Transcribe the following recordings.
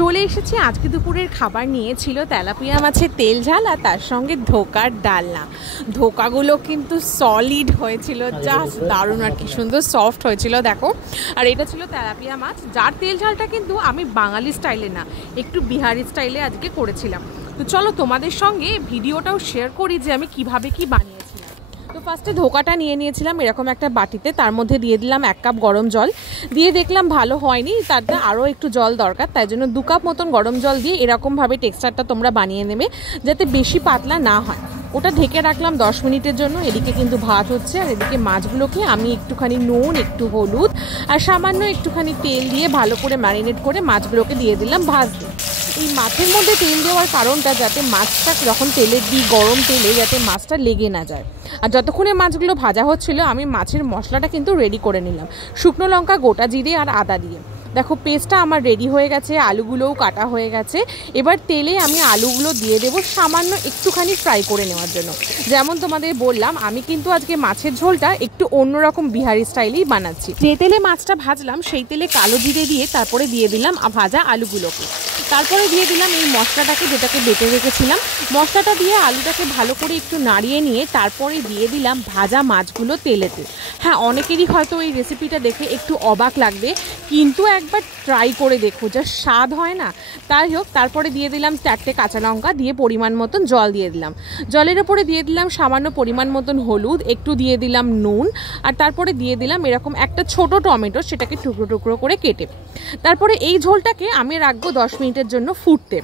চলে এসেছি আজকে দুপুরের খাবার নিয়েছিল তেলাপিয়া মাছের তেল ঝাল আর তার সঙ্গে ধোকার ডালনা। ধোকাগুলো কিন্তু সলিড হয়েছিল, জাস্ট দারুণ আর কি সুন্দর সফট হয়েছিল দেখো। আর এটা ছিল তেলাপিয়া মাছ, যার তেল ঝালটা কিন্তু আমি বাঙালি স্টাইলে না, একটু বিহারি স্টাইলে আজকে করেছিলাম। তো চলো তোমাদের সঙ্গে ভিডিওটাও শেয়ার করি যে আমি কিভাবে কি বানিয়েছিলাম। তো ফার্স্টে ধোকাটা নিয়ে নিয়েছিলাম এরকম একটা বাটিতে, তার মধ্যে দিয়ে দিলাম 1 কাপ গরম জল, দিয়ে দেখলাম ভালো হয়নি, তাতে আরও একটু জল দরকার, তাই জন্য 2 কাপ মতন গরম জল দিয়ে এরকমভাবে টেক্সচারটা তোমরা বানিয়ে নেবে যাতে বেশি পাতলা না হয়। ওটা ঢেকে রাখলাম 10 মিনিটের জন্য। এদিকে কিন্তু ভাত হচ্ছে, আর এদিকে মাছগুলোকে আমি একটুখানি নুন, একটু হলুদ আর সামান্য একটুখানি তেল দিয়ে ভালো করে ম্যারিনেট করে মাছগুলোকে দিয়ে দিলাম ভাজতে। এই মাছের মধ্যে তেল দেওয়ার কারণটা যাতে মাছটা যখন তেলে দিই গরম তেলে যাতে মাছটা লেগে না যায়। আর যতক্ষণে মাছগুলো ভাজা হচ্ছিল আমি মাছের মশলাটা কিন্তু রেডি করে নিলাম, শুকনো লঙ্কা, গোটা জিরে আর আদা দিয়ে। দেখো পেস্টটা আমার রেডি হয়ে গেছে, আলুগুলোও কাটা হয়ে গেছে। এবার তেলে আমি আলুগুলো দিয়ে দেবো সামান্য একটুখানি ফ্রাই করে নেওয়ার জন্য। যেমন তোমাদের বললাম আমি কিন্তু আজকে মাছের ঝোলটা একটু অন্যরকম বিহারি স্টাইলেই বানাচ্ছি। যে তেলে মাছটা ভাজলাম সেই তেলে কালো জিরে দিয়ে তারপরে দিয়ে দিলাম ভাজা আলুগুলোকে, তারপরে দিয়ে দিলাম এই মশলাটাকে যেটাকে বেটে রেখেছিলাম। মশলাটা দিয়ে আলুটাকে ভালো করে একটু নাড়িয়ে নিয়ে তারপরে দিয়ে দিলাম ভাজা মাছগুলো তেলেতে। হ্যাঁ, অনেকেরই হয়তো এই রেসিপিটা দেখে একটু অবাক লাগবে, কিন্তু একবার ট্রাই করে দেখো, যা স্বাদ হয় না। তাই হোক, তারপরে দিয়ে দিলাম 4টে কাঁচা লঙ্কা, দিয়ে পরিমাণ মতন জল দিয়ে দিলাম। জলের ওপরে দিয়ে দিলাম সামান্য পরিমাণ মতন হলুদ, একটু দিয়ে দিলাম নুন, আর তারপরে দিয়ে দিলাম এরকম একটা ছোট টমেটো, সেটাকে টুকরো টুকরো করে কেটে। তারপরে এই ঝোলটাকে আমি রাখবো 10 মিনিটের জন্য ফুটতে।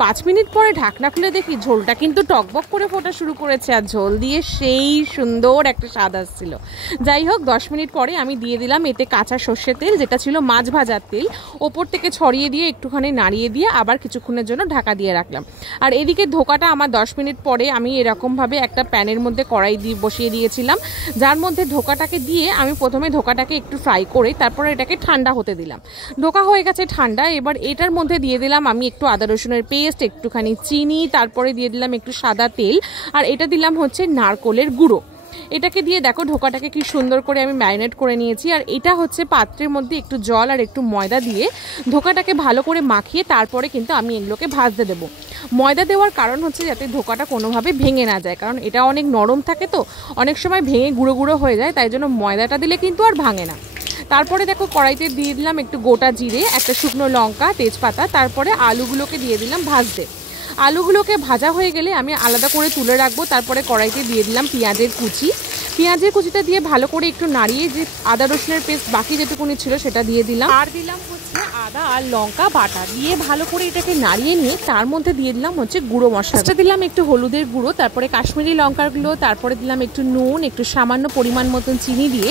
5 মিনিট পরে ঢাকনা খুলে দেখি ঝোলটা কিন্তু টকবক করে ফোটা শুরু করেছে, আর ঝোল দিয়ে সেই সুন্দর একটা স্বাদ আসছিল। যাই হোক, 10 মিনিট পরে আমি দিয়ে দিলাম এতে কাঁচা সর্ষের তেল, যেটা ছিল মাছ ভাজার তেল, ওপর থেকে ছড়িয়ে দিয়ে একটুখানি নাড়িয়ে দিয়ে আবার কিছুক্ষণের জন্য ঢাকা দিয়ে রাখলাম। আর এদিকে ধোকাটা আমার 10 মিনিট পরে আমি এরকমভাবে একটা প্যানের মধ্যে কড়াই দিয়ে বসিয়ে দিয়েছিলাম, যার মধ্যে ধোকাটাকে দিয়ে আমি প্রথমে ধোকাটাকে একটু ফ্রাই করে তারপরে এটাকে ঠান্ডা হতে দিলাম। ধোকা হয়ে গেছে ঠান্ডা। এবার এটার মধ্যে দিয়ে দিলাম আমি একটু আদা রসুনের পেস্ট, একটুখানি চিনি, তারপরে দিয়ে দিলাম একটু সাদা তেল, আর এটা দিলাম হচ্ছে নারকোলের গুঁড়ো। এটাকে দিয়ে দেখো ধোকাটাকে কি সুন্দর করে আমি ম্যারিনেট করে নিয়েছি। আর এটা হচ্ছে পাত্রের মধ্যে একটু জল আর একটু ময়দা দিয়ে ধোকাটাকে ভালো করে মাখিয়ে তারপরে কিন্তু আমি এগুলোকে ভাজতে দেবো। ময়দা দেওয়ার কারণ হচ্ছে যাতে ধোকাটা কোনোভাবে ভেঙে না যায়, কারণ এটা অনেক নরম থাকে, তো অনেক সময় ভেঙে গুঁড়ো গুঁড়ো হয়ে যায়, তাই জন্য ময়দাটা দিলে কিন্তু আর ভাঙে না। তারপরে দেখো কড়াইতে দিয়ে দিলাম একটু গোটা জিরে, একটা শুকনো লঙ্কা, তেজপাতা, তারপরে আলুগুলোকে দিয়ে দিলাম ভাজতে। আলুগুলোকে ভাজা হয়ে গেলে আমি আলাদা করে তুলে রাখবো। তারপরে কড়াইতে দিয়ে দিলাম পেঁয়াজের কুচি, পেঁয়াজের কুচিটা দিয়ে ভালো করে একটু নাড়িয়ে যে আদা রসুনের পেস্ট বাকি যেটুকুনি ছিল সেটা দিয়ে দিলাম, আর দিলাম হচ্ছে আদা আর লঙ্কা বাটা, দিয়ে ভালো করে এটাকে নাড়িয়ে নিয়ে তার মধ্যে দিয়ে দিলাম হচ্ছে গুঁড়ো মশলাটা, দিলাম একটু হলুদের গুঁড়ো, তারপরে কাশ্মীরি লঙ্কার গুঁড়ো, তারপরে দিলাম একটু নুন, একটু সামান্য পরিমাণ মতন চিনি দিয়ে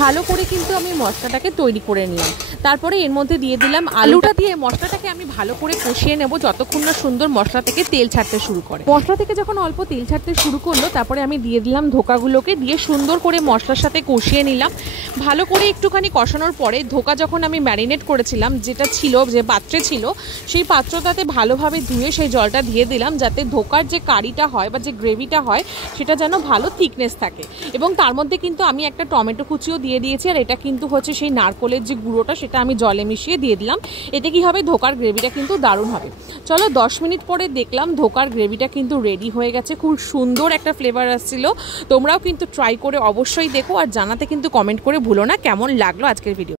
ভালো করে কিন্তু আমি মশলাটাকে তৈরি করে নিলাম। তারপরে এর মধ্যে দিয়ে দিলাম আলুটা, দিয়ে মশলাটাকে আমি ভালো করে কষিয়ে নেব যতক্ষণ না সুন্দর মশলা থেকে তেল ছাড়তে শুরু করে। মশলা থেকে যখন অল্প তেল ছাড়তে শুরু করলো তারপরে আমি দিয়ে দিলাম ধোকাগুলোকে, দিয়ে সুন্দর করে মশলার সাথে কষিয়ে নিলাম। ভালো করে একটুখানি কষানোর পরে ধোকা যখন আমি ম্যারিনেট করেছিলাম, যেটা ছিল যে পাত্রে ছিল, সেই পাত্রটাতে ভালোভাবে ধুয়ে সেই জলটা দিয়ে দিলাম, যাতে ধোকার যে কারিটা হয় বা যে গ্রেভিটা হয় সেটা যেন ভালো থিকনেস থাকে। এবং তার মধ্যে কিন্তু আমি একটা টমেটো কুচিও দিয়ে দিয়েছি, আর এটা কিন্তু হচ্ছে সেই নারকোলের যে গুঁড়োটা সেটা আমি জলে মিশিয়ে দিয়ে দিলাম। এতে কি হবে, ধোকার গ্রেভিটা কিন্তু দারুণ হবে। চলো 10 মিনিট পরে দেখলাম ধোকার গ্রেভিটা কিন্তু রেডি হয়ে গেছে, খুব সুন্দর একটা ফ্লেভার আসছিল। তোমরাও কিন্তু ট্রাই করে অবশ্যই দেখো, আর জানাতে কিন্তু কমেন্ট করে ভুলো না কেমন লাগলো আজকের ভিডিও।